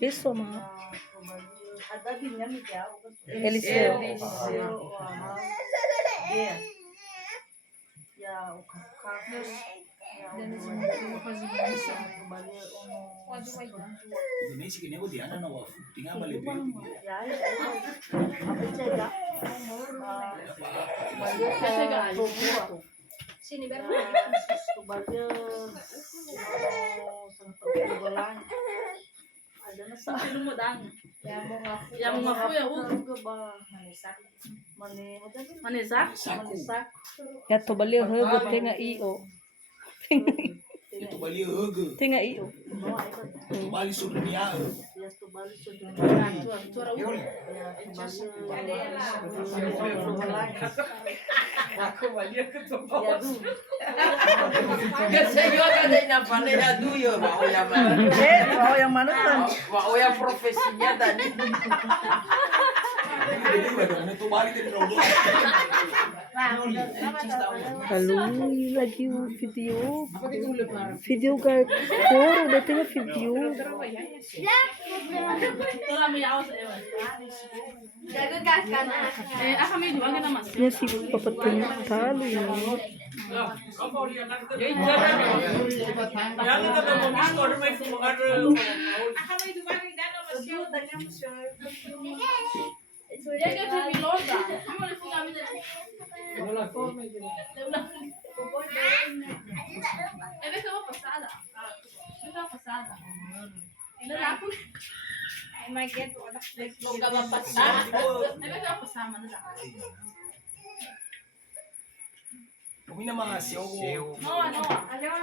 Isso, mano. Eliseu. Ini sih kini aku di anak nawaf, tinggal balik. Sini biar yang ngaku ya manisak Ya to bali hego tenga iyo. Itu balik hege, Tenga iyo. itu balik sudunia. Aku balik ke tempat. Saya ada yang pandai adu ya, mau yang mana? Mau yang mana kan? Mau yang profesinya tadi. Itu balik dari dulu. Halo, lagi video. Video ka koro udah tengah video. kami dua kita mas Ya si papat talo ya. Kami nama siyo. no